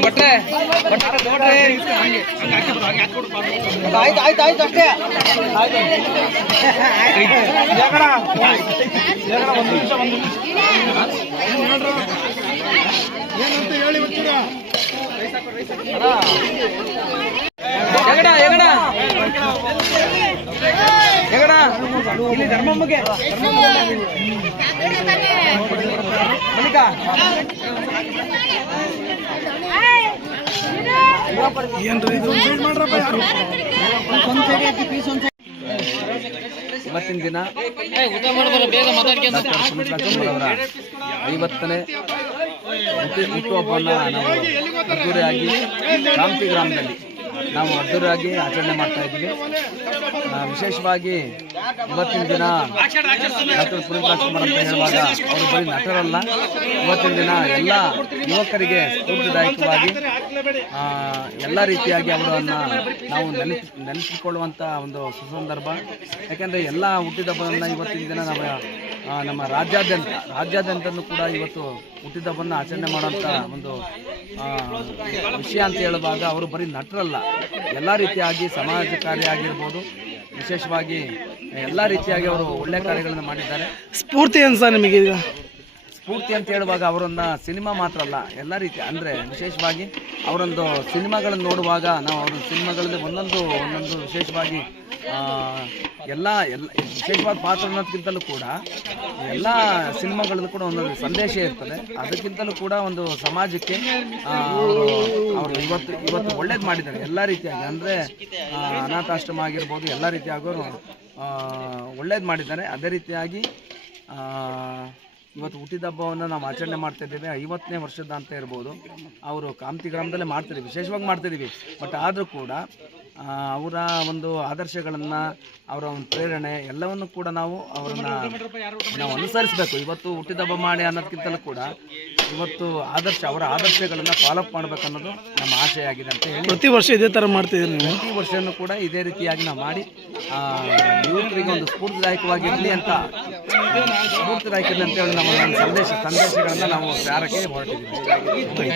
ಬಟ್ರೆ ಆಯ್ತು ಅಷ್ಟೇ ಇಲ್ಲಿ ಧರ್ಮಮ್ಮಗೆ ಇವತ್ತಿನ ದಿನ 50ನೇ ಹುಟ್ಟುಹಬ್ಬವನ್ನು ನಾವು ಅದ್ದೂರಿಯಾಗಿ ಕಾಂತಿ ಗ್ರಾಮದಲ್ಲಿ ನಾವು ಅದ್ದೂರಿಯಾಗಿ ಆಚರಣೆ ಮಾಡ್ತಾ ಇದ್ದೀವಿ. ವಿಶೇಷವಾಗಿ ಇವತ್ತಿನ ದಿನ ಡಾಕ್ಟರ್ ಪುನೀತ್ ರಾಜ್ಕುಮಾರ್ ಅಂತ ಹೇಳುವಾಗ ಅವರು ಬರೀ ನಟರಲ್ಲ, ಇವತ್ತಿನ ದಿನ ಎಲ್ಲ ಯುವಕರಿಗೆ ಸ್ಫೂರ್ತಿದಾಯಕವಾಗಿ ಎಲ್ಲ ರೀತಿಯಾಗಿ ಅವರನ್ನು ನಾವು ನೆನೆಸಿಕೊಳ್ಳುವಂಥ ಒಂದು ಸುಸಂದರ್ಭ. ಯಾಕೆಂದರೆ ಎಲ್ಲ ಹುಟ್ಟಿದಬ್ಬವನ್ನು ಇವತ್ತಿನ ದಿನ ನಮ್ಮ ರಾಜ್ಯಾದ್ಯಂತನೂ ಕೂಡ ಇವತ್ತು ಹುಟ್ಟಿದಬ್ಬವನ್ನು ಆಚರಣೆ ಮಾಡುವಂಥ ಒಂದು ವಿಷಯ ಅಂತ ಹೇಳುವಾಗ ಅವರು ಬರೀ ನಟರಲ್ಲ, ಎಲ್ಲ ರೀತಿಯಾಗಿ ಸಮಾಜಕಾರಿಯಾಗಿರ್ಬೋದು, ವಿಶೇಷವಾಗಿ ಎಲ್ಲ ರೀತಿಯಾಗಿ ಅವರು ಒಳ್ಳೆ ಕಾರ್ಯಗಳನ್ನು ಮಾಡಿದ್ದಾರೆ. ಸ್ಫೂರ್ತಿ ಅನ್ಸ ನಿಮಗೆ ಈಗ ಸ್ಫೂರ್ತಿ ಅಂತ ಹೇಳುವಾಗ ಅವರನ್ನ ಸಿನಿಮಾ ಮಾತ್ರ ಅಲ್ಲ, ಎಲ್ಲ ರೀತಿ ಅಂದರೆ ವಿಶೇಷವಾಗಿ ಅವರೊಂದು ಸಿನಿಮಾಗಳನ್ನು ನೋಡುವಾಗ ನಾವು ಅವ್ರ ಸಿನಿಮಾಗಳಲ್ಲಿ ಒಂದೊಂದು ವಿಶೇಷವಾಗಿ ಎಲ್ಲ ವಿಶೇಷವಾದ ಪಾತ್ರ ಅನ್ನೋದಕ್ಕಿಂತಲೂ ಕೂಡ ಎಲ್ಲ ಸಿನಿಮಾಗಳಲ್ಲೂ ಕೂಡ ಒಂದೊಂದು ಸಂದೇಶ ಇರ್ತದೆ. ಅದಕ್ಕಿಂತಲೂ ಕೂಡ ಒಂದು ಸಮಾಜಕ್ಕೆ ಅವರು ಇವತ್ತು ಒಳ್ಳೇದು ಮಾಡಿದ್ದಾರೆ ಎಲ್ಲ ರೀತಿಯಾಗಿ. ಅಂದರೆ ಅನಾಥಾಶ್ರಮ ಆಗಿರ್ಬೋದು, ಎಲ್ಲ ರೀತಿಯಾಗಿ ಅವರು ಒಳ್ಳೇದು ಮಾಡಿದ್ದಾರೆ. ಅದೇ ರೀತಿಯಾಗಿ ಇವತ್ತು ಹುಟ್ಟಿದಬ್ಬವನ್ನು ನಾವು ಆಚರಣೆ ಮಾಡ್ತಾಯಿದ್ದೇವೆ. 50ನೇ ವರ್ಷದ ಅಂತ ಇರ್ಬೋದು. ಅವರು ಕಾಂತಿ ಗ್ರಾಮದಲ್ಲೇ ಮಾಡ್ತಿದ್ದೀವಿ, ವಿಶೇಷವಾಗಿ ಮಾಡ್ತಿದ್ದೀವಿ. ಬಟ್ ಆದರೂ ಕೂಡ ಅವರ ಒಂದು ಆದರ್ಶಗಳನ್ನು, ಅವರ ಒಂದು ಪ್ರೇರಣೆ ಎಲ್ಲವನ್ನು ಕೂಡ ನಾವು ಅನುಸರಿಸಬೇಕು. ಇವತ್ತು ಹುಟ್ಟಿದಬ್ಬ ಮಾಡಿ ಅನ್ನೋದಕ್ಕಿಂತಲೂ ಕೂಡ ಇವತ್ತು ಅವರ ಆದರ್ಶಗಳನ್ನು ಫಾಲೋಅಪ್ ಮಾಡಬೇಕು ಅನ್ನೋದು ನಮ್ಮ ಆಶಯ ಆಗಿದೆ ಅಂತ ಹೇಳಿ ಪ್ರತಿ ವರ್ಷ ಇದೇ ಥರ ಮಾಡ್ತಿದ್ದೀವಿ. ಪ್ರತಿ ವರ್ಷವೂ ಕೂಡ ಇದೇ ರೀತಿಯಾಗಿ ನಾವು ಮಾಡಿ ಯುವಕರಿಗೆ ಒಂದು ಸ್ಫೂರ್ತಿದಾಯಕವಾಗಿರಲಿ ಅಂತ ಹೇಳಿ ನಮ್ಮ ಸಂದೇಶಗಳನ್ನು ನಾವು ಪ್ರಾರಕ್ಕೆ ಹೊರಟಿದ್ದೀವಿ.